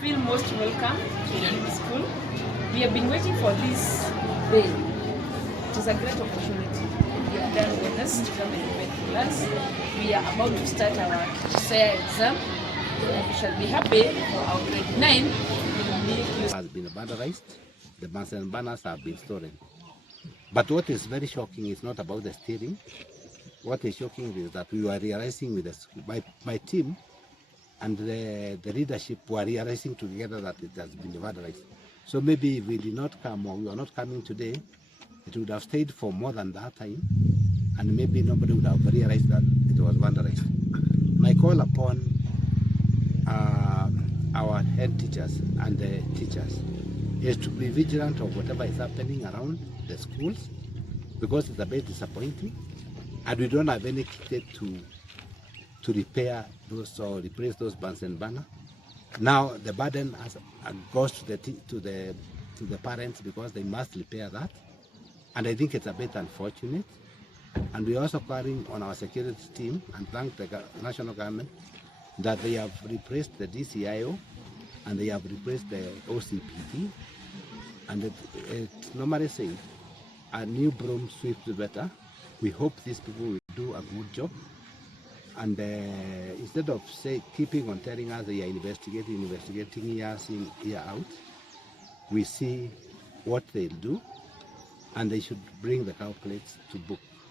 Feel most welcome to the school. We have been waiting for this day. It is a great opportunity. We have done witness to come and meet class. We are about to start our SAYA exam. We shall be happy for our grade 9. Has been vandalized. The banners have been stolen. But what is very shocking is not about the stealing. What is shocking is that we were realizing with my team and the leadership were realizing together that it has been vandalized. So maybe if we did not come, or we are not coming today, it would have stayed for more than that time, and maybe nobody would have realized that it was vandalized. My call upon our head teachers and the teachers is to be vigilant of whatever is happening around the schools, because it's a bit disappointing, and we don't have any kit to repair those or replace those bands and banners. Now the burden goes to the parents, because they must repair that, and I think it's a bit unfortunate. And we are also calling on our security team and thank the national government that they have replaced the DCIO and they have replaced the OCPD, and it normally says a new broom sweeps the better. We hope these people will do a good job, and instead of keeping on telling us they are investigating years in, year out, we see what they'll do, and they should bring the culprits to book.